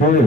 6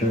6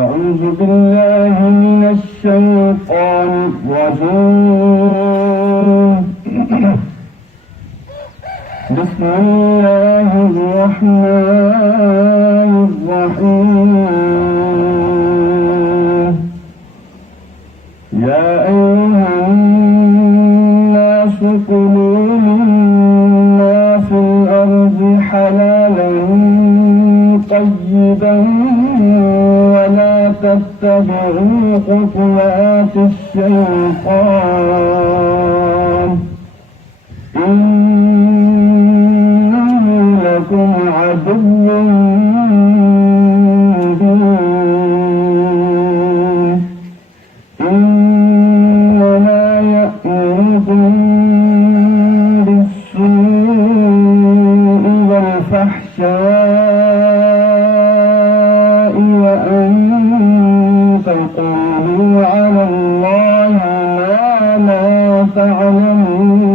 أعوذ بالله من الشيطان الرجيم. بسم الله الرحمن الرحيم. يا أيها الناس كلوا مما في الأرض حلالا طيبا ولا تتبعوا خطوات الشيطان إنه لكم عدو مبين. إنما يأمركم بالسوء والفحشاء وأن تقولوا على الله ما لا تعلمون.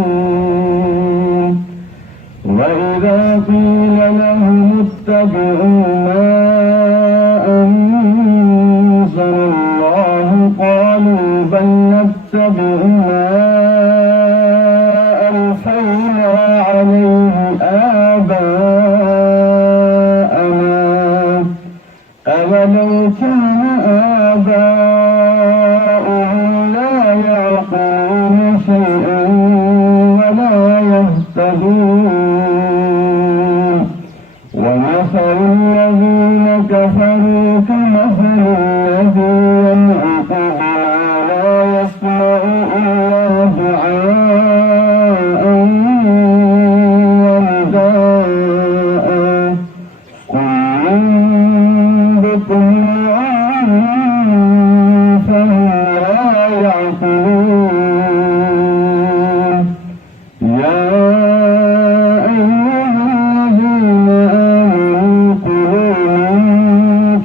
وإذا قيل لهم اتبعوا ما أنزل الله قالوا بل نتبع ما ألفينا عليه آباءنا أولو كان آباؤهم لا يعقلون شيئا ولا يهتدون. ومثل الذين كفروا كمثل الذي ينعق بما لا يسمع إلا دعاء ونداء صم بكم فهم لا يعقلون. يا أيها الذين آمنوا كلوا من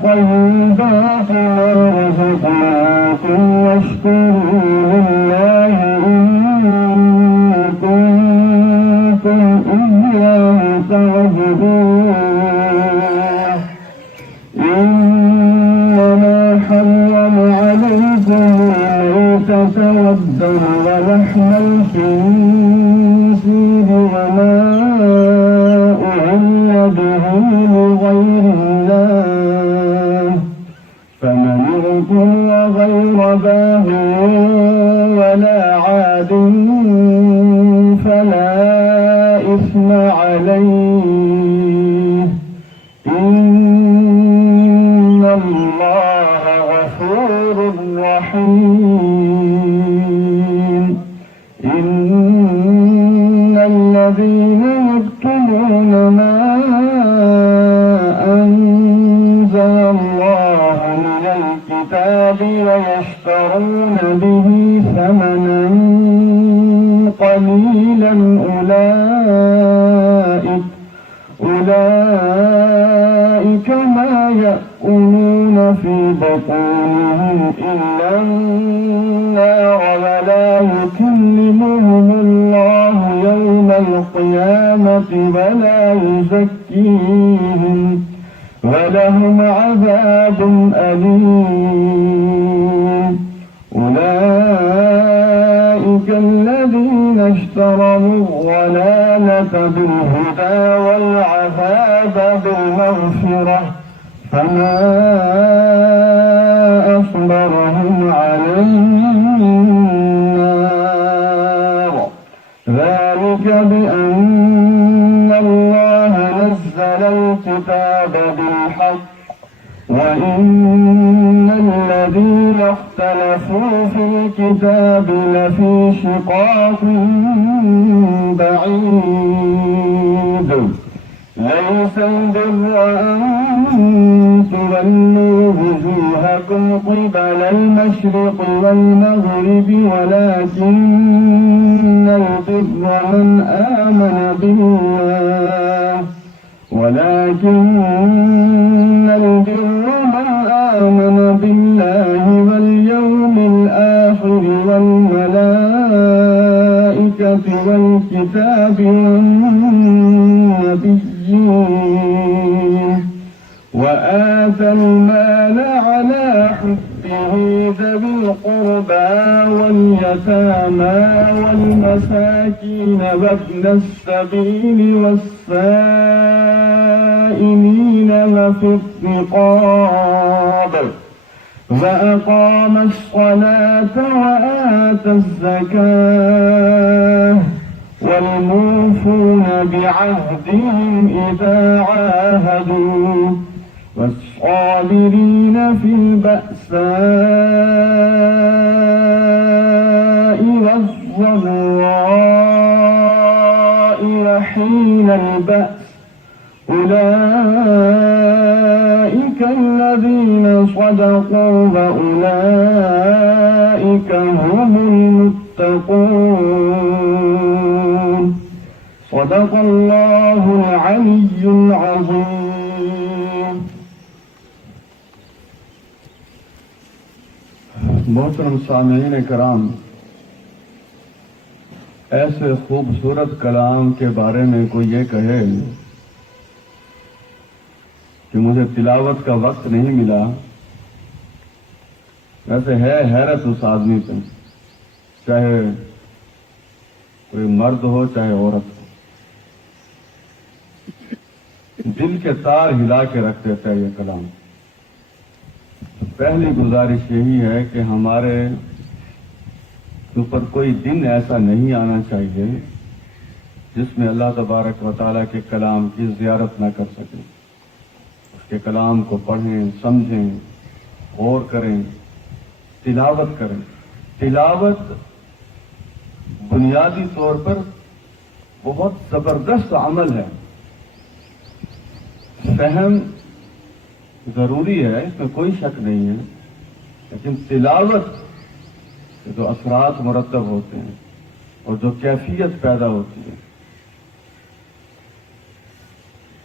طيبات ما رزقناكم واشكروا لله إن كنتم إياه تعبدون. إنما حرم عليكم الميتة والدم ولحم الخنزير وما أهل به لغير الله فمن اضطر غير باغ ولا عاد فلا إثم عليه إن الله غفور رحيم. إن الذين يكتمون ما أنزل الله من الكتاب ويشترون به ثمنا قليلا أولئك ما يأكلون في بطونهم إلا النار ولا يكلمهم الله يوم القيامة ولا يزكيهم ولهم عذاب أليم. أولئك الذين اشتروا الضلالة بالهدى والعذاب بالمغفرة فما أصبرهم على النار. ذلك بأن الله نزل الكتاب بالحق وإن الذين اختلفوا في الكتاب لفي شقاق بعيد. ليس البر أن تولوا وجوهكم قبل المشرق والمغرب ولكن البر البر من آمن بالله ولكن البر من آمن بالله واليوم الآخر والملائكة والكتاب والنبيين وآتى المال على حبه ذوي القربى واليتامى والمساكين وابن السبيل والسائلين وفي الرقاب وأقام الصلاة وآتى الزكاة والموفون بعهدهم إذا عاهدوا والصابرين في البأساء والضراء وحين البأس أولئك الذين صدقوا وأولئك هم المتقون صدق الله العلي العظيم. محترم سامعین کرام، ایسے خوبصورت کلام کے بارے میں کوئی یہ کہے کہ مجھے تلاوت کا وقت نہیں ملا، ویسے ہے حیرت اس آدمی پہ، چاہے کوئی مرد ہو چاہے عورت ہو، دل کے تار ہلا کے رکھ دیتا ہے یہ کلام. پہلی گزارش یہی ہے کہ ہمارے اوپر کوئی دن ایسا نہیں آنا چاہیے جس میں اللہ تبارک و تعالیٰ کے کلام کی زیارت نہ کر سکیں، اس کے کلام کو پڑھیں، سمجھیں، غور کریں، تلاوت کریں. تلاوت بنیادی طور پر بہت زبردست عمل ہے. فہم ضروری ہے، اس میں کوئی شک نہیں ہے، لیکن تلاوت کے جو اثرات مرتب ہوتے ہیں اور جو کیفیت پیدا ہوتی ہے،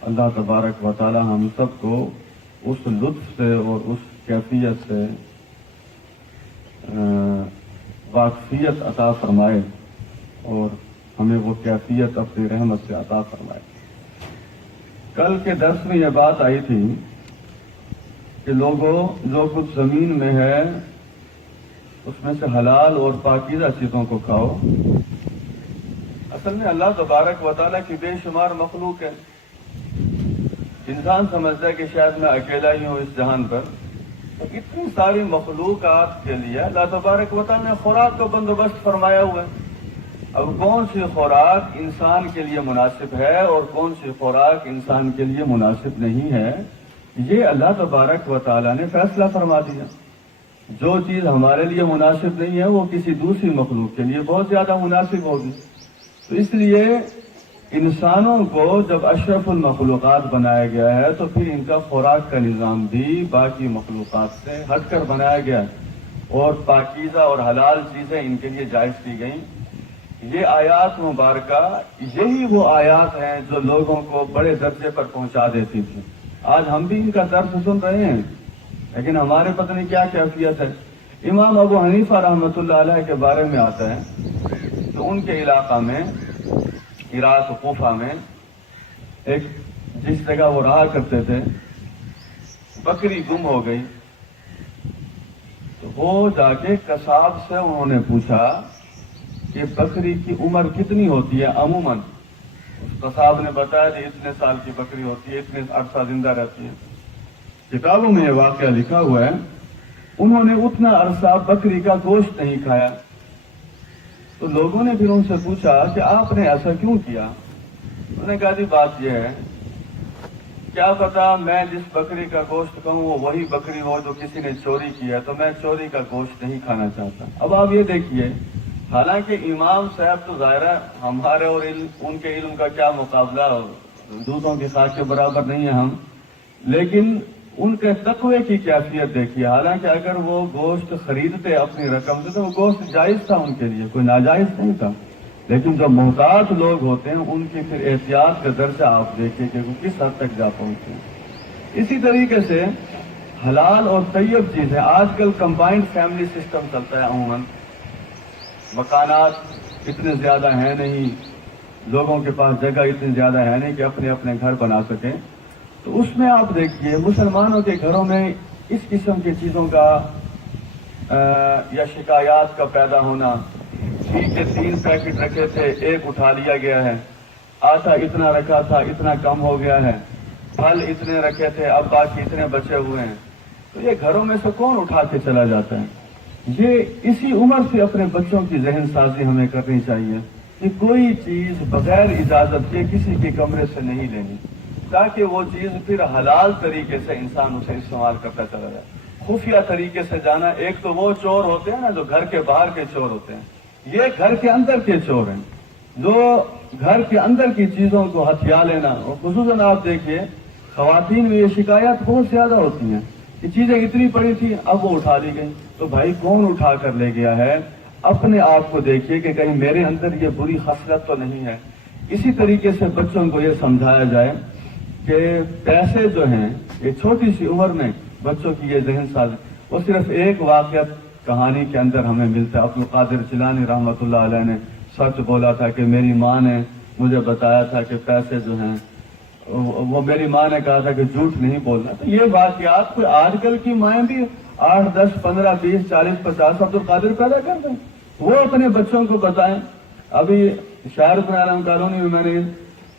اللہ تبارک و تعالی ہم سب کو اس لطف سے اور اس کیفیت سے واقفیت عطا فرمائے اور ہمیں وہ کیفیت اپنی رحمت سے عطا فرمائے. کل کے درس میں یہ بات آئی تھی کہ لوگوں جو کچھ زمین میں ہے اس میں سے حلال اور پاکیزہ چیزوں کو کھاؤ. اصل میں اللہ تبارک و تعالیٰ کی بے شمار مخلوق ہے. انسان سمجھتا ہے کہ شاید میں اکیلا ہی ہوں اس جہان پر، تو اتنی ساری مخلوقات کے لیے اللہ تبارک و تعالیٰ نے خوراک کا بندوبست فرمایا ہوا ہے. اب کون سی خوراک انسان کے لیے مناسب ہے اور کون سی خوراک انسان کے لیے مناسب نہیں ہے، یہ اللہ تبارک و تعالیٰ نے فیصلہ فرما دیا. جو چیز ہمارے لیے مناسب نہیں ہے وہ کسی دوسری مخلوق کے لیے بہت زیادہ مناسب ہوگی. تو اس لیے انسانوں کو جب اشرف المخلوقات بنایا گیا ہے تو پھر ان کا خوراک کا نظام بھی باقی مخلوقات سے ہٹ کر بنایا گیا ہے اور پاکیزہ اور حلال چیزیں ان کے لیے جائز کی گئیں. یہ آیات مبارکہ یہی وہ آیات ہیں جو لوگوں کو بڑے درجے پر پہنچا دیتی تھی. آج ہم بھی ان کا درس سن رہے ہیں لیکن ہمارے پتہ نہیں کیا کیفیت ہے. امام ابو حنیفہ رحمۃ اللہ علیہ کے بارے میں آتا ہے تو ان کے علاقہ میں عراق کوفہ میں ایک جس جگہ وہ رہا کرتے تھے بکری گم ہو گئی. تو وہ جا کے قصاب سے انہوں نے پوچھا کہ بکری کی عمر کتنی ہوتی ہے عموماً. قصاب نے بتایا کہ اتنے سال کی بکری ہوتی ہے، اتنے عرصہ زندہ رہتی ہے. کتابوں میں یہ واقعہ لکھا ہوا ہے. انہوں نے اتنا عرصہ بکری کا گوشت نہیں کھایا. تو لوگوں نے پھر ان سے پوچھا کہ آپ نے ایسا کیوں کیا؟ انہوں نے کہا جی بات یہ ہے، کیا پتا میں جس بکری کا گوشت کہوں وہ وہی بکری ہو جو کسی نے چوری کیا، تو میں چوری کا گوشت نہیں کھانا چاہتا. اب آپ یہ دیکھیے، حالانکہ امام صاحب تو ظاہر ہے ہمارے اور ان کے علم کا کیا مقابلہ، دودھوں کی خاک کے برابر نہیں ہے ہم، لیکن ان کے تقوی کی کیفیت دیکھیے. حالانکہ اگر وہ گوشت خریدتے اپنی رقم سے تو وہ گوشت جائز تھا ان کے لیے، کوئی ناجائز نہیں تھا. لیکن جو محتاط لوگ ہوتے ہیں ان کی پھر احتیاط کا درجہ آپ دیکھیں کہ وہ کس حد تک جا پہنچتے ہیں۔ اسی طریقے سے حلال اور طیب چیزیں، آج کل کمبائنڈ فیملی سسٹم چلتا ہے عموماً، مکانات اتنے زیادہ ہیں نہیں، لوگوں کے پاس جگہ اتنی زیادہ ہے نہیں کہ اپنے اپنے گھر بنا سکیں، تو اس میں آپ دیکھیے مسلمانوں کے گھروں میں اس قسم کی چیزوں کا یا شکایات کا پیدا ہونا، ٹھیک ہے 3 پیکٹ رکھے تھے 1 اٹھا لیا گیا ہے، آٹا اتنا رکھا تھا اتنا کم ہو گیا ہے، پھل اتنے رکھے تھے اب باقی اتنے بچے ہوئے ہیں، تو یہ گھروں میں سے کون اٹھا کے چلا جاتا ہے؟ یہ اسی عمر سے اپنے بچوں کی ذہن سازی ہمیں کرنی چاہیے کہ کوئی چیز بغیر اجازت کے کسی کے کمرے سے نہیں لینی، تاکہ وہ چیز پھر حلال طریقے سے انسان اسے استعمال کرتا چلا جائے۔ خفیہ طریقے سے جانا، ایک تو وہ چور ہوتے ہیں نا جو گھر کے باہر کے چور ہوتے ہیں، یہ گھر کے اندر کے چور ہیں جو گھر کے اندر کی چیزوں کو ہتھیا لینا، اور خصوصاً آپ دیکھیے خواتین میں یہ شکایات بہت زیادہ ہوتی ہیں کہ چیزیں اتنی پڑی تھی اب وہ اٹھا لی گئی، تو بھائی کون اٹھا کر لے گیا ہے؟ اپنے آپ کو دیکھیے کہ کہیں میرے اندر یہ بری خصلت تو نہیں ہے۔ اسی طریقے سے بچوں کو یہ سمجھایا جائے کہ پیسے جو ہیں یہ چھوٹی سی عمر میں بچوں کی یہ ذہن سازی، وہ صرف ایک واقعہ کہانی کے اندر ہمیں ملتا ہے۔ عبدالقادر جیلانی رحمۃ اللہ علیہ نے سچ بولا تھا کہ میری ماں نے مجھے بتایا تھا کہ پیسے جو ہیں، وہ میری ماں نے کہا تھا کہ جھوٹ نہیں بولنا۔ تو یہ واقعات کوئی آج کل کی مائیں بھی 8 10 15 20 40 50 عبدالقادر پیدا کر دیں، وہ اپنے بچوں کو بتائیں۔ ابھی شاعر ابن عالم کالونی میں نے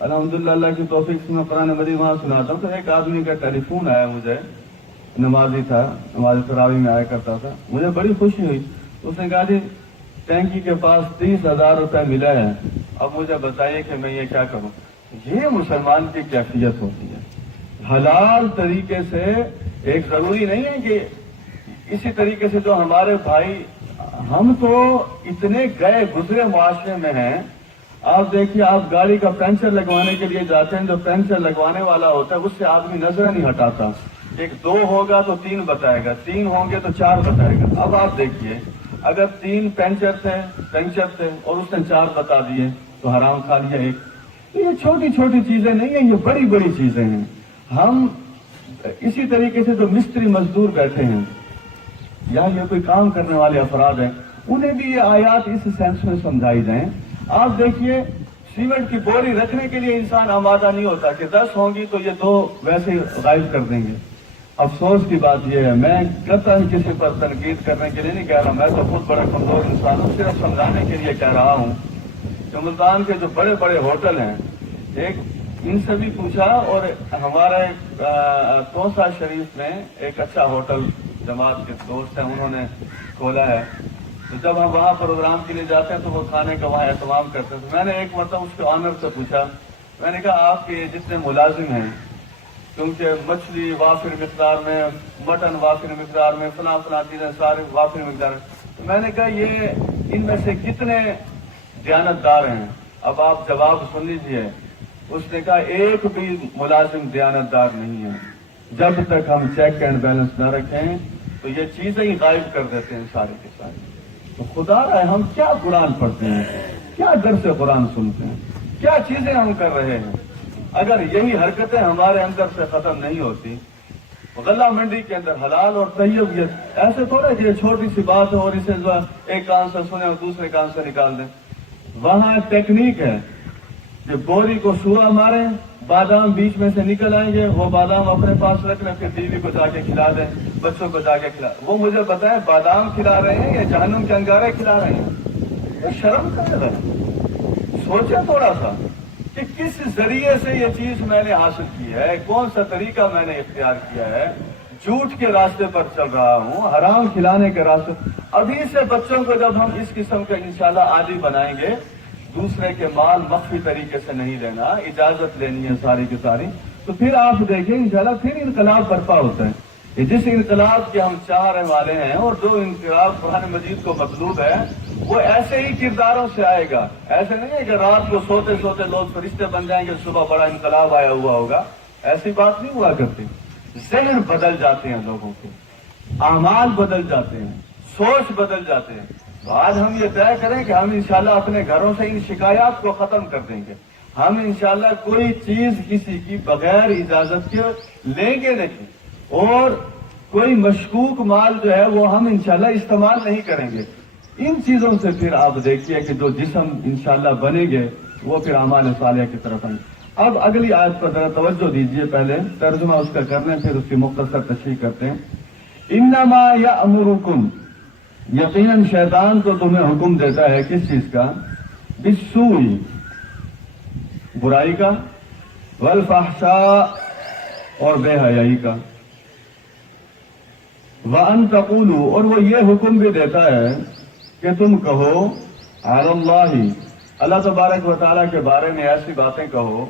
الحمدللہ اللہ کی توفیق سے میں قرآن مجید وہاں سناتا ہوں، تو ایک آدمی کا ٹیلی فون آیا مجھے، نمازی تھا، نماز تراویح میں آیا کرتا تھا، مجھے بڑی خوشی ہوئی۔ اس نے کہا جی ٹینکی کے پاس 30,000 روپے ملا ہے، اب مجھے بتائیے کہ میں یہ کیا کروں۔ یہ مسلمان کی کیفیت ہوتی ہے۔ حلال طریقے سے، ایک ضروری نہیں ہے کہ اسی طریقے سے جو ہمارے بھائی، ہم تو اتنے گئے گزرے معاشرے میں ہیں، آپ دیکھیے آپ گاڑی کا پنچر لگوانے کے لیے جاتے ہیں، جو پنچر لگوانے والا ہوتا ہے اس سے آدمی نظر نہیں ہٹاتا، ایک 2 ہوگا تو 3 بتائے گا، 3 ہوں گے تو 4 بتائے گا۔ اب آپ دیکھیے اگر 3 پنچر تھے اور اس نے 4 بتا دیے تو حرام کھا لیا 1۔ تو یہ چھوٹی چھوٹی چیزیں نہیں ہیں، یہ بڑی بڑی چیزیں ہیں۔ ہم اسی طریقے سے جو مستری مزدور بیٹھے ہیں یا یہ کوئی کام کرنے والے افراد ہیں، انہیں بھی یہ آیات اس سینس میں سمجھائی جائیں۔ آپ دیکھیے سیمنٹ کی بوری رکھنے کے لیے انسان آمادہ نہیں ہوتا کہ 10 ہوں گی تو یہ 2 ویسے ہی غائب کر دیں گے۔ افسوس کی بات یہ ہے، میں قطعاً کسی پر تنقید کرنے کے لیے نہیں کہہ رہا، میں تو خود بڑا کمزور انسان ہوں، صرف سمجھانے کے لیے کہہ رہا ہوں کہ ملتان کے جو بڑے بڑے ہوٹل ہیں، ایک ان سے بھی پوچھا، اور ہمارے توسا شریف میں ایک اچھا ہوٹل جماعت کے دوست ہیں انہوں نے کھولا ہے، تو جب ہم وہاں پروگرام کے لیے جاتے ہیں تو وہ کھانے کا وہاں اہتمام کرتے ہیں۔ تو میں نے ایک مرتبہ اس کے آنر سے پوچھا، میں نے کہا آپ کے جتنے ملازم ہیں، کیونکہ مچھلی وافر مقدار میں، مٹن وافر مقدار میں، فلاں چیزیں سارے وافر مقدار میں، تو میں نے کہا یہ ان میں سے کتنے دیانتدار ہیں؟ اب آپ جواب سن لیجئے۔ اس نے کہا ایک بھی ملازم دیانتدار نہیں ہے، جب تک ہم چیک اینڈ بیلنس نہ رکھیں تو یہ چیزیں ہی غائب کر دیتے ہیں سارے کے سارے۔ تو خدا رہے ہم کیا قرآن پڑھتے ہیں، کیا درس قرآن سنتے ہیں، کیا چیزیں ہم کر رہے ہیں؟ اگر یہی حرکتیں ہمارے اندر سے ختم نہیں ہوتی، غلہ منڈی کے اندر حلال اور طیب، یہ ایسے تھوڑا کہ یہ چھوٹی سی بات ہے اور اسے جو ہے ایک کان سے سنیں اور دوسرے کان سے نکال دیں۔ وہاں ٹیکنیک ہے کہ بوری کو سوا ماریں، بادام بیچ میں سے نکل آئیں گے، وہ بادام اپنے پاس رکھ لیں، پھر بیوی کو جا کے کھلا دیں، بچوں کو جا کے کھلا۔ وہ مجھے بتائیں بادام کھلا رہے ہیں یا جہنم کے انگارے کھلا رہے ہیں؟ یہ شرم کرے گا، سوچیں تھوڑا سا کہ کس ذریعے سے یہ چیز میں نے حاصل کی ہے، کون سا طریقہ میں نے اختیار کیا ہے۔ جھوٹ کے راستے پر چل رہا ہوں، حرام کھلانے کے راستے۔ ابھی سے بچوں کو جب ہم اس قسم کا انشاءاللہ عادی بنائیں گے، دوسرے کے مال مخفی طریقے سے نہیں لینا، اجازت لینی ہے ساری کی ساری، تو پھر آپ دیکھیں انشاءاللہ پھر انقلاب برپا ہوتا ہے۔ یہ جس انقلاب کے ہم چاہنے والے ہیں اور جو انقلاب قرآن مجید کو مطلوب ہے، وہ ایسے ہی کرداروں سے آئے گا۔ ایسے نہیں ہے کہ رات کو سوتے سوتے لوگ فرشتے بن جائیں گے، صبح بڑا انقلاب آیا ہوا ہوگا، ایسی بات نہیں ہوا کرتی۔ ذہن بدل جاتے ہیں لوگوں کے، اعمال بدل جاتے ہیں، سوچ بدل جاتے ہیں۔ تو آج ہم یہ طے کریں کہ ہم انشاءاللہ اپنے گھروں سے ان شکایات کو ختم کر دیں گے. ہم انشاءاللہ کوئی چیز کسی کی بغیر اجازت کے لیں گے نہیں, اور کوئی مشکوک مال جو ہے وہ ہم انشاءاللہ استعمال نہیں کریں گے. ان چیزوں سے پھر آپ دیکھیے کہ جو جسم انشاءاللہ بنیں گے وہ پھر اعمال صالحہ کی طرف آئیں. اب اگلی آیت پر ذرا توجہ دیجیے, پہلے ترجمہ اس کا کر لیں پھر اس کی مختصر تشریح کرتے ہیں. انما یأمرکم, یقیناً شیطان تو تمہیں حکم دیتا ہے کس چیز کا؟ بالسوء, برائی کا, والفحشاء, اور بے حیائی کا, وَأَن تَقُولُوا, اور وہ یہ حکم بھی دیتا ہے کہ تم کہو علی اللہ, اللہ تبارک و تعالیٰ کے بارے میں ایسی باتیں کہو,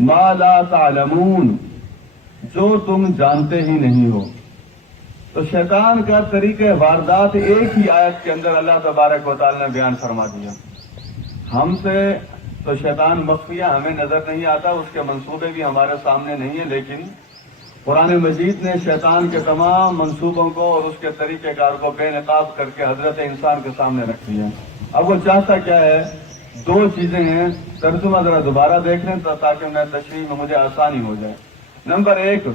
ما لا تعلمون, جو تم جانتے ہی نہیں ہو. تو شیطان کا طریقہ واردات ایک ہی آیت کے اندر اللہ تبارک و تعالیٰ نے بیان فرما دیا. ہم سے تو شیطان مخفیہ ہمیں نظر نہیں آتا, اس کے منصوبے بھی ہمارے سامنے نہیں ہیں, لیکن قرآن مجید نے شیطان کے تمام منصوبوں کو اور اس کے طریقہ کار کو بے نقاب کر کے حضرت انسان کے سامنے رکھ دیا. اب وہ چاہتا کیا ہے؟ دو چیزیں ہیں, ترجمہ ذرا دوبارہ دیکھ لیں تاکہ میں تشریح میں مجھے آسانی ہو جائے. نمبر ایک,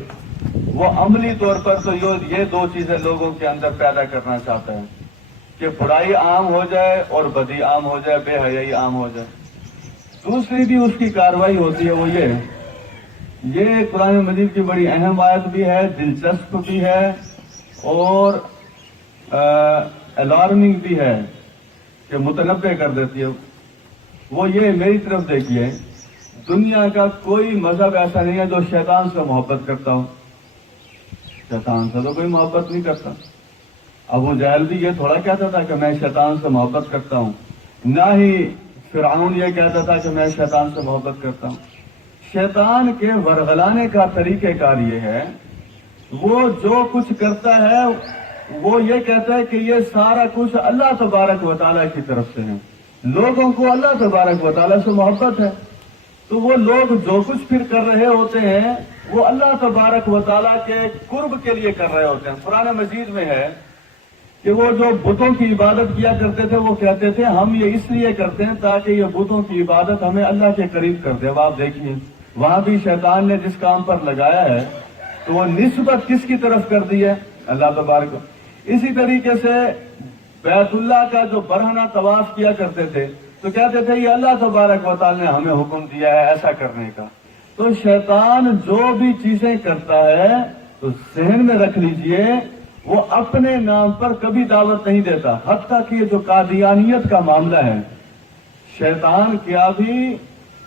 وہ عملی طور پر تو یہ دو چیزیں لوگوں کے اندر پیدا کرنا چاہتا ہے کہ برائی عام ہو جائے اور بدی عام ہو جائے, بے حیائی عام ہو جائے. دوسری بھی اس کی کاروائی ہوتی ہے, وہ یہ قرآن مجید کی بڑی اہم آیت بھی ہے, دلچسپ بھی ہے اور الارمنگ بھی ہے کہ متنبع کر دیتی ہے. وہ یہ, میری طرف دیکھیے, دنیا کا کوئی مذہب ایسا نہیں ہے جو شیطان سے محبت کرتا ہو. شیطان سے تو کوئی محبت نہیں کرتا. ابو جہل بھی یہ تھوڑا کہتا تھا کہ میں شیطان سے محبت کرتا ہوں, نہ ہی فرعون یہ کہتا تھا کہ میں شیطان سے محبت کرتا ہوں. شیطان کے ورغلانے کا طریقہ کار یہ ہے, وہ جو کچھ کرتا ہے وہ یہ کہتا ہے کہ یہ سارا کچھ اللہ تبارک و تعالیٰ کی طرف سے ہے. لوگوں کو اللہ تبارک و تعالیٰ سے محبت ہے, تو وہ لوگ جو کچھ پھر کر رہے ہوتے ہیں وہ اللہ تبارک و تعالیٰ کے قرب کے لیے کر رہے ہوتے ہیں. قرآن مجید میں ہے کہ وہ جو بتوں کی عبادت کیا کرتے تھے وہ کہتے تھے ہم یہ اس لیے کرتے ہیں تاکہ یہ بتوں کی عبادت ہمیں اللہ کے قریب کر دے. اب آپ دیکھیے وہاں بھی شیطان نے جس کام پر لگایا ہے تو وہ نسبت کس کی طرف کر دی ہے؟ اللہ تبارک. اسی طریقے سے بیت اللہ کا جو برہنہ طواف کیا کرتے تھے تو کہتے تھے یہ اللہ تبارک و تعالیٰ نے ہمیں حکم دیا ہے ایسا کرنے کا. تو شیطان جو بھی چیزیں کرتا ہے تو ذہن میں رکھ لیجئے وہ اپنے نام پر کبھی دعوت نہیں دیتا. حتیٰ کہ یہ جو قادیانیت کا معاملہ ہے, شیطان کیا بھی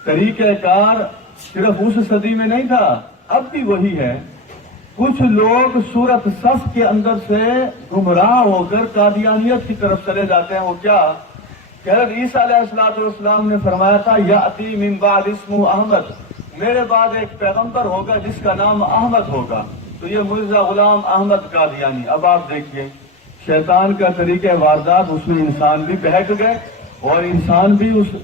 طریقہ کار صرف اس صدی میں نہیں تھا, اب بھی وہی ہے. کچھ لوگ سورت صف کے اندر سے گمراہ ہو کر قادیانیت کی طرف چلے جاتے ہیں. وہ کیا کہ حضرت عیسیٰ علیہ السلام نے فرمایا تھا یاتی من بعد اسمہ احمد, میرے بعد ایک پیغمبر ہوگا جس کا نام احمد ہوگا, تو یہ مرزا غلام احمد قادیانی. اب آپ دیکھیے شیطان کا طریقہ واردات, اس میں انسان بھی بہک گئے اور انسان بھی اس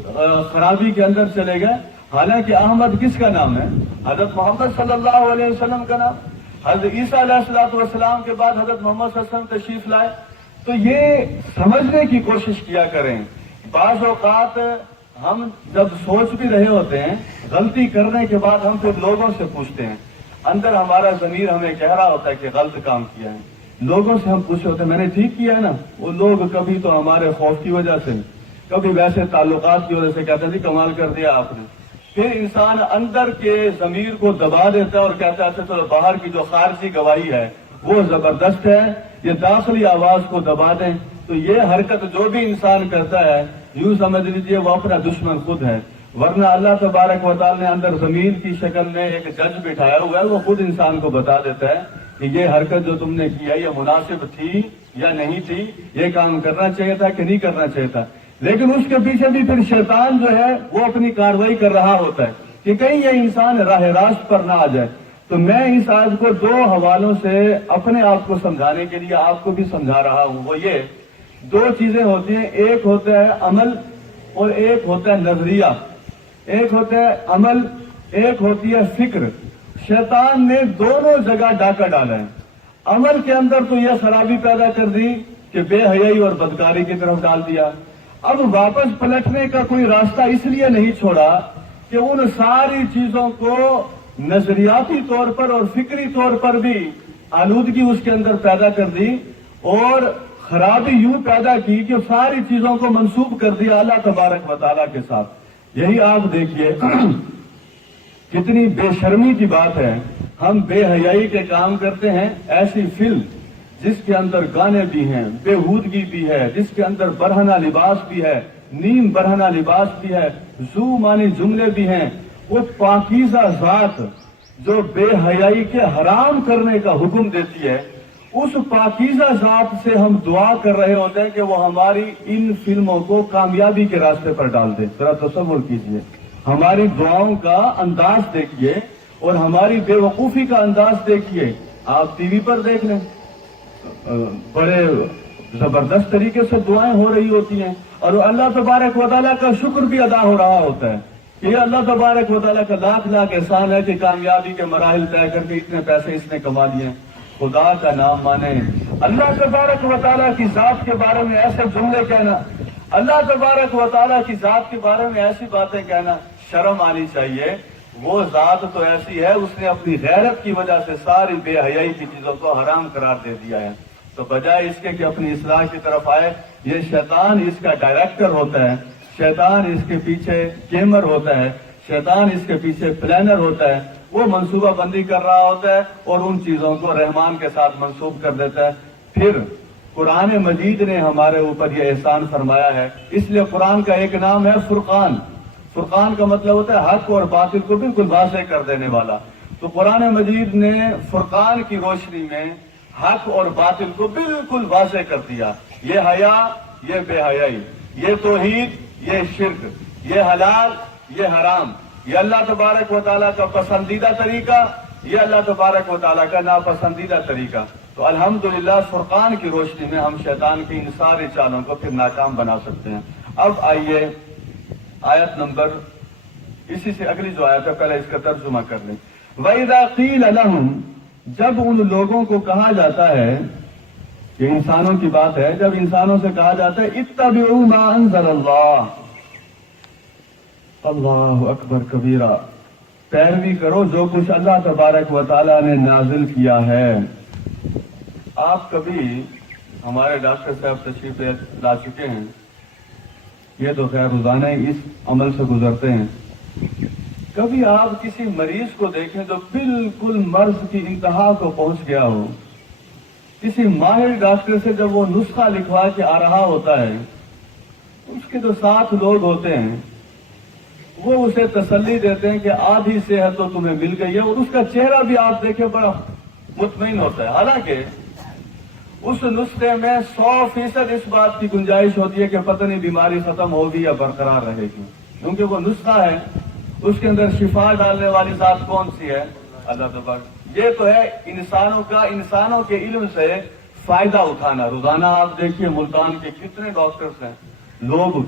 خرابی کے اندر چلے گئے. حالانکہ احمد کس کا نام ہے؟ حضرت محمد صلی اللہ علیہ وسلم کا نام. حضرت عیسیٰ علیہ السلام کے بعد حضرت محمد صلی اللہ علیہ وسلم تشریف لائے. تو یہ سمجھنے کی کوشش کیا کریں. بعض اوقات ہم جب سوچ بھی رہے ہوتے ہیں, غلطی کرنے کے بعد ہم پھر لوگوں سے پوچھتے ہیں, اندر ہمارا ضمیر ہمیں کہہ رہا ہوتا ہے کہ غلط کام کیا ہے. لوگوں سے ہم پوچھے ہوتے ہیں میں نے ٹھیک کیا ہے نا. وہ لوگ کبھی تو ہمارے خوف کی وجہ سے, کبھی ویسے تعلقات کی وجہ سے کہتے ہیں جی کمال کر دیا آپ نے. پھر انسان اندر کے ضمیر کو دبا دیتا ہے اور کہتا ہے چلو باہر کی جو خارجی گواہی ہے وہ زبردست ہے, یہ داخلی آواز کو دبا دیں. تو یہ حرکت جو بھی انسان کرتا ہے یوں سمجھ لیجیے وہ اپنا دشمن خود ہے. ورنہ اللہ تبارک و تعالیٰ نے اندر ضمیر کی شکل میں ایک جج بٹھایا ہوا ہے, وہ خود انسان کو بتا دیتا ہے کہ یہ حرکت جو تم نے کی ہے یہ مناسب تھی یا نہیں تھی, یہ کام کرنا چاہیے تھا کہ نہیں کرنا چاہیے تھا. لیکن اس کے پیچھے بھی پھر شیطان جو ہے وہ اپنی کاروائی کر رہا ہوتا ہے کہ کہیں یہ انسان راہ راست پر نہ آ جائے. تو میں اس آیت کو دو حوالوں سے اپنے آپ کو سمجھانے کے لیے آپ کو بھی سمجھا رہا ہوں. وہ یہ دو چیزیں ہوتی ہیں, ایک ہوتا ہے عمل اور ایک ہوتا ہے نظریہ. ایک ہوتا ہے عمل, ایک ہوتی ہے فکر. شیطان نے دونوں جگہ ڈاکہ ڈالا ہے. عمل کے اندر تو یہ خرابی پیدا کر دی کہ بے حیائی اور بدکاری کی طرف ڈال دیا. اب واپس پلٹنے کا کوئی راستہ اس لیے نہیں چھوڑا کہ ان ساری چیزوں کو نظریاتی طور پر اور فکری طور پر بھی آلودگی اس کے اندر پیدا کر دی اور خرابی یوں پیدا کی کہ ساری چیزوں کو منسوب کر دیا اللہ تبارک و تعالیٰ کے ساتھ. یہی آپ دیکھیے کتنی بے شرمی کی بات ہے. ہم بے حیائی کے کام کرتے ہیں. ایسی فلم جس کے اندر گانے بھی ہیں، بےہودگی بھی ہے، جس کے اندر برہنہ لباس بھی ہے، نیم برہنہ لباس بھی ہے، زو مانی جملے بھی ہیں، وہ پاکیزہ ذات جو بے حیائی کے حرام کرنے کا حکم دیتی ہے، اس پاکیزہ ذات سے ہم دعا کر رہے ہوتے ہیں کہ وہ ہماری ان فلموں کو کامیابی کے راستے پر ڈال دے. ذرا تصور کیجئے، ہماری دعاؤں کا انداز دیکھیے اور ہماری بے وقوفی کا انداز دیکھیے. آپ ٹی وی پر دیکھ لیں، بڑے زبردست طریقے سے دعائیں ہو رہی ہوتی ہیں اور اللہ تبارک و تعالیٰ کا شکر بھی ادا ہو رہا ہوتا ہے کہ یہ اللہ تبارک و تعالیٰ کا لاکھ لاکھ احسان ہے کہ کامیابی کے مراحل طے کر کے اتنے پیسے اس نے کما لیے. خدا کا نام مانے، اللہ تبارک و تعالیٰ کی ذات کے بارے میں ایسے جملے کہنا، اللہ تبارک و تعالیٰ کی ذات کے بارے میں ایسی باتیں کہنا، شرم آنی چاہیے. وہ ذات تو ایسی ہے، اس نے اپنی غیرت کی وجہ سے ساری بے حیائی کی چیزوں کو حرام قرار دے دیا ہے. تو بجائے اس کے کہ اپنی اصلاح کی طرف آئے، یہ شیطان اس کا ڈائریکٹر ہوتا ہے، شیطان اس کے پیچھے کیمر ہوتا ہے، شیطان اس کے پیچھے پلانر ہوتا ہے. وہ منصوبہ بندی کر رہا ہوتا ہے اور ان چیزوں کو رحمان کے ساتھ منسوب کر دیتا ہے. پھر قرآن مجید نے ہمارے اوپر یہ احسان فرمایا ہے، اس لیے قرآن کا ایک نام ہے فرقان. فرقان کا مطلب ہوتا ہے حق اور باطل کو بالکل واضح کر دینے والا. تو قرآن مجید نے فرقان کی روشنی میں حق اور باطل کو بالکل واضح کر دیا. یہ حیا، یہ بے حیائی، یہ توحید، یہ شرک، یہ حلال، یہ حرام، یہ اللہ تبارک و تعالیٰ کا پسندیدہ طریقہ، یہ اللہ تبارک و تعالیٰ کا ناپسندیدہ طریقہ. تو الحمدللہ فرقان کی روشنی میں ہم شیطان کی ان ساری چالوں کو پھر ناکام بنا سکتے ہیں. اب آئیے آیت نمبر، اسی سے اگلی جو آیت ہے پہلے اس کا ترجمہ کر لیں. وَإِذَا قِيلَ لَهُمْ، جب ان لوگوں کو کہا جاتا ہے، یہ انسانوں کی بات ہے، جب انسانوں سے کہا جاتا ہے اتبعوا ما انزل اللہ، اللہ اکبر کبیرہ، پیروی کرو جو کچھ اللہ تبارک و تعالیٰ نے نازل کیا ہے. آپ کبھی، ہمارے ڈاکٹر صاحب تشریف لا چکے ہیں، یہ تو خیر روزانہ اس عمل سے گزرتے ہیں. کبھی آپ کسی مریض کو دیکھیں جو بالکل مرض کی انتہا کو پہنچ گیا ہو، کسی ماہر ڈاکٹر سے جب وہ نسخہ لکھوا کے آ رہا ہوتا ہے، اس کے جو ساتھ لوگ ہوتے ہیں وہ اسے تسلی دیتے ہیں کہ آدھی صحت تو تمہیں مل گئی ہے، اور اس کا چہرہ بھی آپ دیکھیں بڑا مطمئن ہوتا ہے. حالانکہ اس نسخے میں 100% اس بات کی گنجائش ہوتی ہے کہ پتہ نہیں بیماری ختم ہوگی یا برقرار رہے گی، کیونکہ وہ نسخہ ہے، اس کے اندر شفا ڈالنے والی ذات کون سی ہے؟ اللہ تبارک. یہ تو ہے انسانوں کا، انسانوں کے علم سے فائدہ اٹھانا. روزانہ آپ دیکھیے ملتان کے کتنے ڈاکٹرز ہیں، لوگ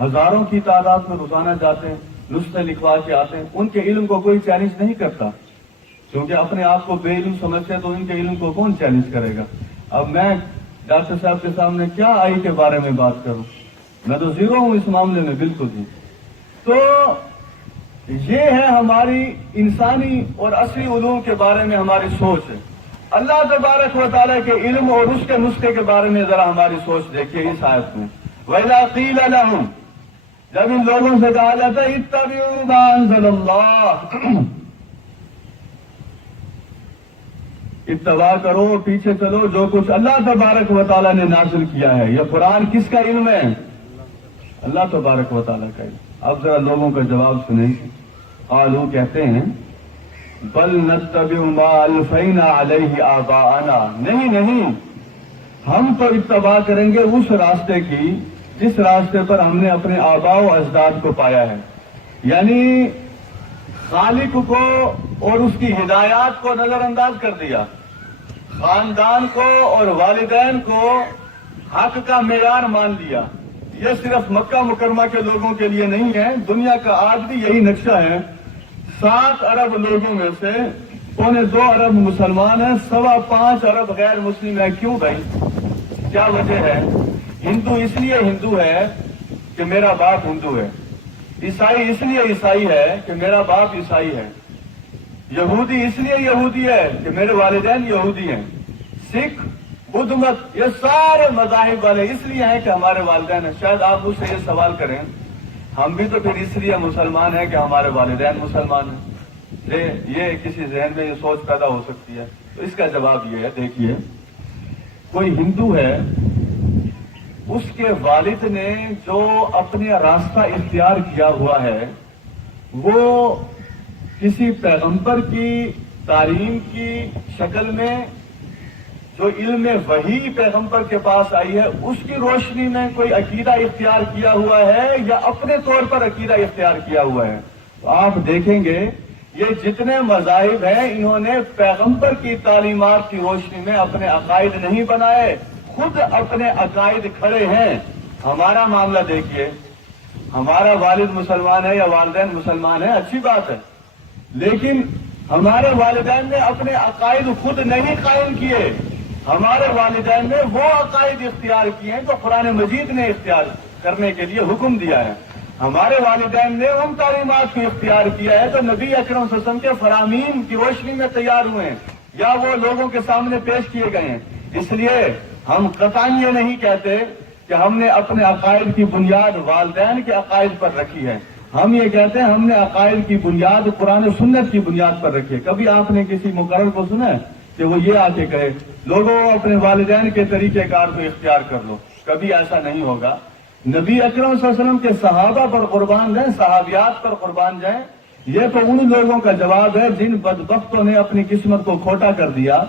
ہزاروں کی تعداد میں روزانہ جاتے ہیں، نسخے لکھوا کے آتے ہیں. ان کے علم کو کوئی چیلنج نہیں کرتا، کیونکہ اپنے آپ کو بے علم سمجھتے ہیں، تو ان کے علم کو کون چیلنج کرے گا؟ اب میں ڈاکٹر صاحب کے سامنے کیا آئی کے بارے میں بات کروں؟ میں تو زیرو ہوں اس معاملے میں، بالکل ہی. تو یہ ہے ہماری انسانی اور اصلی علوم کے بارے میں ہماری سوچ ہے. اللہ تبارک و تعالیٰ کے علم اور اس کے نسخے کے بارے میں ذرا ہماری سوچ دیکھیے اس آیت میں. وَإِذَا قِيلَ لَهُمْ، جب ان لوگوں سے کہا جاتا ہے اتبعوا ما انزل اللہ، اتباع کرو، پیچھے چلو جو کچھ اللہ تبارک و تعالیٰ نے نازل کیا ہے. یہ قرآن کس کا علم ہے؟ اللہ تبارک و تعالیٰ کا علم. اب ذرا لوگوں کا جواب سنیں. قالوا، کہتے ہیں، بل نتبع ما الفینا علیہ آباءنا، نہیں، ہم تو اتباع کریں گے اس راستے کی جس راستے پر ہم نے اپنے آباء و اجداد کو پایا ہے. یعنی خالق کو اور اس کی ہدایات کو نظر انداز کر دیا، خاندان کو اور والدین کو حق کا معیار مان لیا. یہ صرف مکہ مکرمہ کے لوگوں کے لیے نہیں ہے، دنیا کا آج بھی یہی نقشہ ہے. 7 ارب لوگوں میں سے 2.25 ارب مسلمان ہیں، 5.25 ارب غیر مسلم ہیں. کیوں بھائی؟ کیا وجہ ہے؟ ہندو اس لیے ہندو ہے کہ میرا باپ ہندو ہے، عیسائی اس لیے عیسائی ہے کہ میرا باپ عیسائی ہے، یہودی اس لیے یہودی ہے کہ میرے والدین یہودی ہیں، سکھ بدھ مت یہ سارے مذاہب والے اس لیے ہیں کہ ہمارے والدین ہیں۔ شاید آپ مجھ سے یہ سوال کریں ہم بھی تو پھر اس لیے مسلمان ہیں کہ ہمارے والدین مسلمان ہیں، یہ کسی ذہن میں یہ سوچ پیدا ہو سکتی ہے۔ تو اس کا جواب یہ ہے، دیکھیے کوئی ہندو ہے، اس کے والد نے جو اپنے راستہ اختیار کیا ہوا ہے وہ کسی پیغمبر کی تعلیم کی شکل میں جو علم وحی پیغمبر کے پاس آئی ہے اس کی روشنی میں کوئی عقیدہ اختیار کیا ہوا ہے یا اپنے طور پر عقیدہ اختیار کیا ہوا ہے۔ تو آپ دیکھیں گے یہ جتنے مذاہب ہیں انہوں نے پیغمبر کی تعلیمات کی روشنی میں اپنے عقائد نہیں بنائے، خود اپنے عقائد کھڑے ہیں۔ ہمارا معاملہ دیکھیے، ہمارا والد مسلمان ہے یا والدین مسلمان ہیں، اچھی بات ہے، لیکن ہمارے والدین نے اپنے عقائد خود نہیں قائم کیے، ہمارے والدین نے وہ عقائد اختیار کیے ہیں جو قرآن مجید نے اختیار کرنے کے لیے حکم دیا ہے۔ ہمارے والدین نے ان تعلیمات کو اختیار کیا ہے جو نبی اکرم صلی اللہ علیہ وسلم کے فرامین کی روشنی میں تیار ہوئے ہیں یا وہ لوگوں کے سامنے پیش کیے گئے ہیں۔ اس لیے ہم قطعاً یہ نہیں کہتے کہ ہم نے اپنے عقائد کی بنیاد والدین کے عقائد پر رکھی ہے، ہم یہ کہتے ہیں ہم نے عقائد کی بنیاد قرآن و سنت کی بنیاد پر رکھی ہے۔ کبھی آپ نے کسی مقرر کو سنا ہے کہ وہ یہ آ کے کہے لوگوں اپنے والدین کے طریقہ کار کو اختیار کر لو؟ کبھی ایسا نہیں ہوگا۔ نبی اکرم صلی اللہ علیہ وسلم کے صحابہ پر قربان جائیں، صحابیات پر قربان جائیں، یہ تو ان لوگوں کا جواب ہے جن بدبختوں نے اپنی قسمت کو کھوٹا کر دیا۔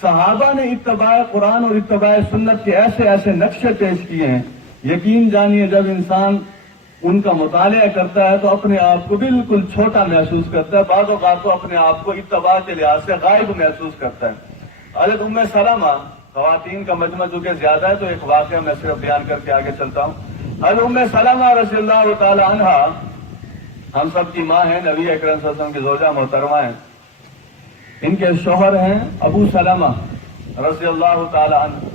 صحابہ نے اتباع قرآن اور اتباع سنت کے ایسے ایسے نقشے پیش کیے ہیں، یقین جانیے جب انسان ان کا مطالعہ کرتا ہے تو اپنے آپ کو بالکل چھوٹا محسوس کرتا ہے، بعض اوقات تو اپنے آپ کو اتباع کے لحاظ سے غائب محسوس کرتا ہے۔ حضرت ام سلمہ، خواتین کا مجمع چونکہ زیادہ ہے تو ایک واقعہ میں صرف بیان کر کے آگے چلتا ہوں۔ حضرت ام سلمہ رضی اللہ تعالی عنہا ہم سب کی ماں ہیں، نبی اکرم صلی اللہ علیہ وسلم کی زوجہ محترمہ ہیں، ان کے شوہر ہیں ابو سلمہ رضی اللہ تعالی عنہ۔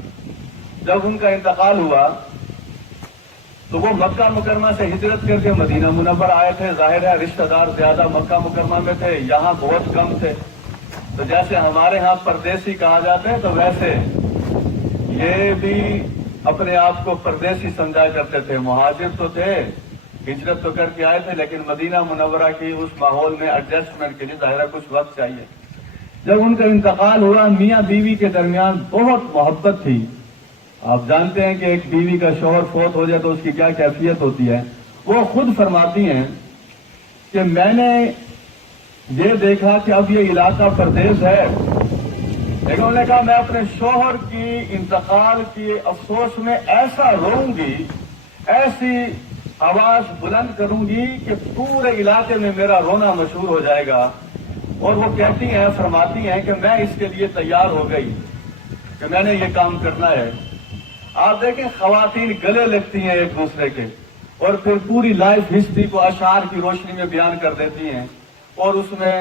جب ان کا انتقال ہوا تو وہ مکہ مکرمہ سے ہجرت کر کے مدینہ منورہ آئے تھے۔ ظاہر ہے رشتہ دار زیادہ مکہ مکرمہ میں تھے، یہاں بہت کم تھے، تو جیسے ہمارے ہاں پردیسی کہا جاتا ہے تو ویسے یہ بھی اپنے آپ کو پردیسی سمجھا کرتے تھے۔ مہاجر تو تھے، ہجرت تو کر کے آئے تھے، لیکن مدینہ منورہ کی اس ماحول میں ایڈجسٹمنٹ کے لیے ظاہر کچھ وقت چاہیے۔ جب ان کا انتقال ہوا میاں بیوی کے درمیان بہت محبت تھی۔ آپ جانتے ہیں کہ ایک بیوی کا شوہر فوت ہو جائے تو اس کی کیا کیفیت ہوتی ہے۔ وہ خود فرماتی ہیں کہ میں نے یہ دیکھا کہ اب یہ علاقہ پردیس ہے، لیکن انہوں نے کہا میں اپنے شوہر کی انتقال کی افسوس میں ایسا روؤں گی، ایسی آواز بلند کروں گی کہ پورے علاقے میں میرا رونا مشہور ہو جائے گا۔ اور وہ کہتی ہیں، فرماتی ہیں کہ میں اس کے لیے تیار ہو گئی کہ میں نے یہ کام کرنا ہے۔ آپ دیکھیں خواتین گلے لگتی ہیں ایک دوسرے کے اور پھر پوری لائف ہسٹری کو اشعار کی روشنی میں بیان کر دیتی ہیں، اور اس میں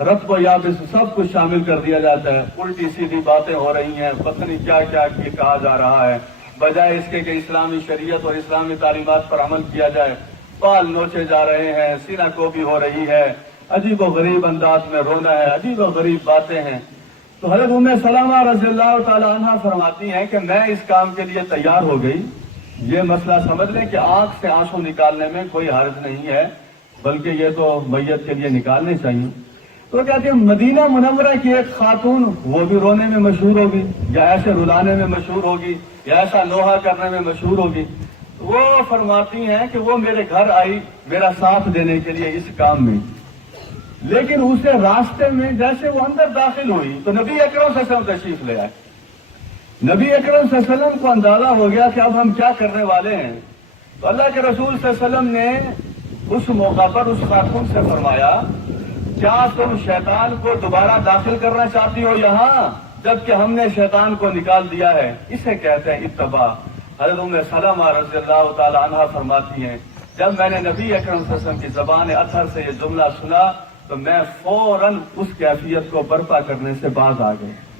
رتب و یابس سب کچھ شامل کر دیا جاتا ہے۔ الٹی سیدھی باتیں ہو رہی ہیں، پتہ نہیں کیا کیا کہا جا رہا ہے، بجائے اس کے کہ اسلامی شریعت اور اسلامی تعلیمات پر عمل کیا جائے۔ بال نوچے جا رہے ہیں، سینہ کوبی ہو رہی ہے، عجیب و غریب انداز میں رونا ہے، عجیب و غریب باتیں ہیں۔ تو حضرت ام سلمہ رضی اللہ تعالی عنہ فرماتی ہیں کہ میں اس کام کے لیے تیار ہو گئی۔ یہ مسئلہ سمجھ لیں کہ آنکھ سے آنسو نکالنے میں کوئی حرج نہیں ہے، بلکہ یہ تو میت کے لیے نکالنے چاہیے۔ تو کہتے ہیں مدینہ منورہ کی ایک خاتون وہ بھی رونے میں مشہور ہوگی، یا ایسے رلانے میں مشہور ہوگی، یا ایسا نوحہ کرنے میں مشہور ہوگی۔ وہ فرماتی ہیں کہ وہ میرے گھر آئی میرا ساتھ دینے کے لیے اس کام میں، لیکن اسے راستے میں جیسے وہ اندر داخل ہوئی تو نبی اکرم صلی اللہ علیہ وسلم تشریف لے آئے۔ نبی اکرم صلی اللہ علیہ وسلم کو اندازہ ہو گیا کہ اب ہم کیا کرنے والے ہیں، تو اللہ کے رسول صلی اللہ علیہ وسلم نے اس موقع پر اس خاتون سے فرمایا کیا تم شیطان کو دوبارہ داخل کرنا چاہتی ہو یہاں، جبکہ ہم نے شیطان کو نکال دیا ہے؟ اسے کہتے ہیں اتباع۔ حضرت ام سلمہ رضی اللہ تعالی عنہا فرماتی ہیں جب میں نے نبی اکرم صلی اللہ علیہ وسلم کی زبان اطہر سے یہ جملہ سنا تو میں فوراً اس کیفیت کو برپا کرنے سے باز آ گئے۔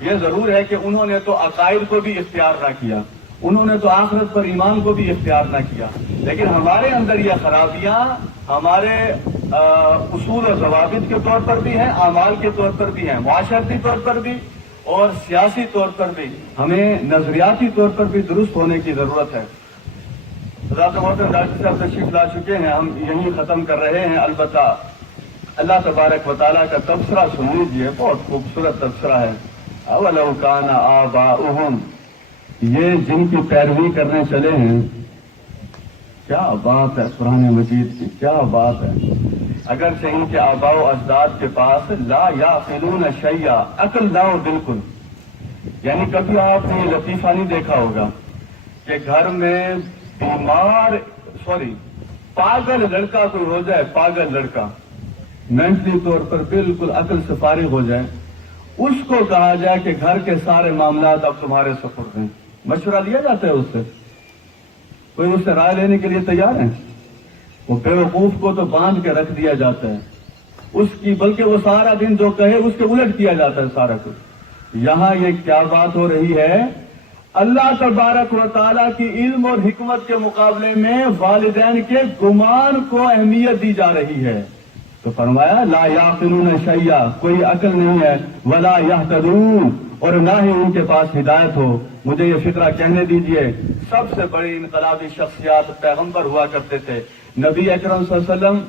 یہ ضرور ہے کہ انہوں نے تو عقائد کو بھی اختیار نہ کیا، انہوں نے تو آخرت پر ایمان کو بھی اختیار نہ کیا، لیکن ہمارے اندر یہ خرابیاں ہمارے اصول و ضوابط کے طور پر بھی ہیں، اعمال کے طور پر بھی ہیں، معاشرتی طور پر بھی اور سیاسی طور پر بھی ہمیں نظریاتی طور پر بھی درست ہونے کی ضرورت ہے۔ حضرات محترم ڈاکٹر صاحب تشریف لا چکے ہیں، ہم یہیں ختم کر رہے ہیں۔ البتہ اللہ تبارک و تعالیٰ کا تبصرہ سن لیجیے، بہت خوبصورت تبصرہ ہے۔ اولو کان آباؤہم، یہ جن کی پیروی کرنے چلے ہیں، کیا بات ہے قرآن مجید کی، کیا بات ہے۔ اگر ان کے آباء و اجداد کے پاس لا یعقلون شیئا، عقل نہ ہو بالکل، یعنی کبھی آپ نے یہ لطیفہ نہیں دیکھا ہوگا کہ گھر میں پاگل لڑکا کوئی ہو جائے، پاگل لڑکا مینٹلی طور پر بالکل عقل سے فارغ ہو جائے، اس کو کہا جائے کہ گھر کے سارے معاملات اب تمہارے سپرد ہیں، مشورہ لیا جاتا ہے اس سے؟ کوئی اس سے رائے لینے کے لیے تیار ہے؟ وہ بے وقوف کو تو باندھ کے رکھ دیا جاتا ہے، اس کی بلکہ وہ سارا دن جو کہے اس کے الٹ کیا جاتا ہے سارا کچھ۔ یہاں یہ کیا بات ہو رہی ہے؟ اللہ تبارک و تعالیٰ کی علم اور حکمت کے مقابلے میں والدین کے گمان کو اہمیت دی جا رہی ہے۔ تو فرمایا لا یعقلون شیئا، کوئی عقل نہیں ہے، ولا یہتدون، اور نہ ہی ان کے پاس ہدایت ہو۔ مجھے یہ فقرہ کہنے دیجئے، سب سے بڑی انقلابی شخصیات پیغمبر ہوا کرتے تھے۔ نبی اکرم صلی اللہ علیہ وسلم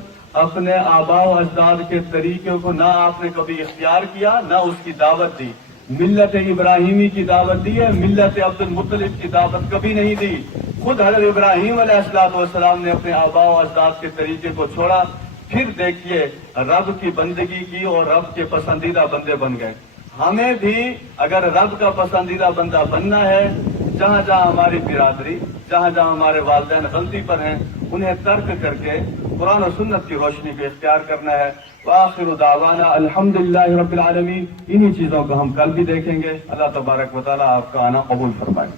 اپنے آباء و اجداد کے طریقے کو نہ آپ نے کبھی اختیار کیا، نہ اس کی دعوت دی۔ ملت ابراہیمی کی دعوت دی ہے، ملت عبد المطلب کی دعوت کبھی نہیں دی۔ خود حضرت ابراہیم علیہ السلام نے اپنے آباء و اجداد کے طریقے کو چھوڑا، پھر دیکھیے رب کی بندگی کی اور رب کے پسندیدہ بندے بن گئے۔ ہمیں بھی اگر رب کا پسندیدہ بندہ بننا ہے، جہاں جہاں ہماری برادری، جہاں جہاں ہمارے والدین غلطی پر ہیں، انہیں ترک کر کے قرآن و سنت کی روشنی کو اختیار کرنا ہے۔ وآخر دعوانا الحمدللہ رب العالمین۔ انہی چیزوں کو ہم کل بھی دیکھیں گے۔ اللہ تبارک و تعالیٰ آپ کا آنا قبول فرمائے۔